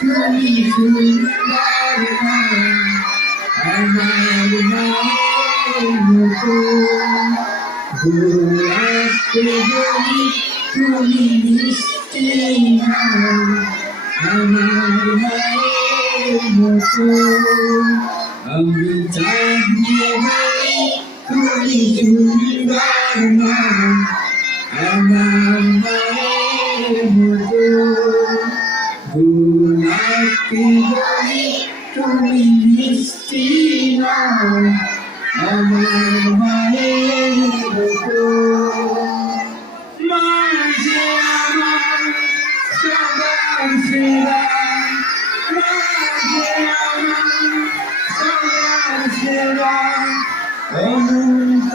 তুমি সুন্দর আমার মায়ের মতো গোলাপকে বলি তুমি মিষ্টি আমার মায়ের মতো আমি চাঁদকে বলি তুমি সুন্দর আমার মায়ের মতো গোলাপকে বলি তুমি মিষ্টি আমার মায়ের মতো মা যে আমার সবার সেরা মা যে আমার সবার সেরা অনন্ত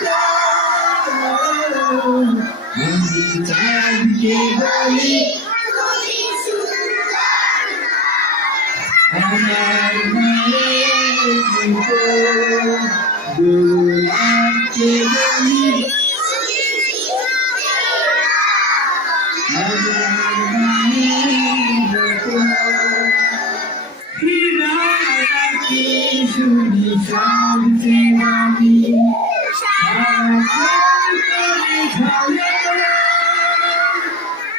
কামনা আমি চাঁদকে বলি আমার মায়ের মতো গোলাপকে বলি আমার মায়ের মতো হীরা নাকি শুনি সবচেয়ে দামি সারাক্ষণ করে ঝলমলে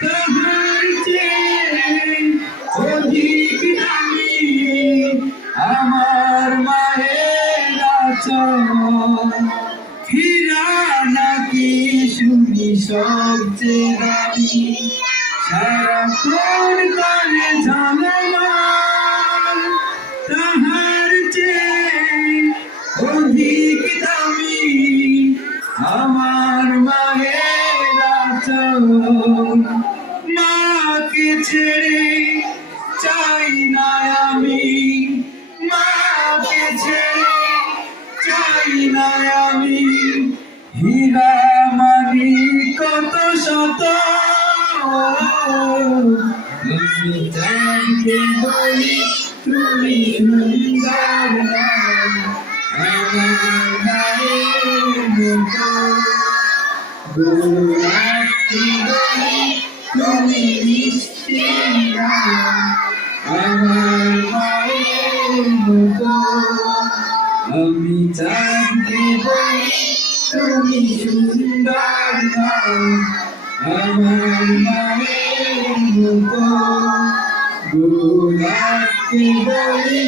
তাহার চেয়ে অধিক দামি আমার মায়ের আঁচল হীরা নাকি শুনি সবচেয়ে দামি সারাক্ষণ করে ঝলমল তাহার চেয়ে অধিক দামি আমার মায়ের আঁচল মাকে ছেড়ে চাই না আমি মাকে ছেড়ে চাই না আমি হীরা মানি কত শত আমি চাঁদকে বলি তুমি সুন্দর আমার মায়ের মতো গোলাপকে বলি তুমি মিষ্টি আমার মায়ের মতো আমি চাঁদকে বলি তুমি সুন্দর আমার মায়ের মতো গোলাপকে বলি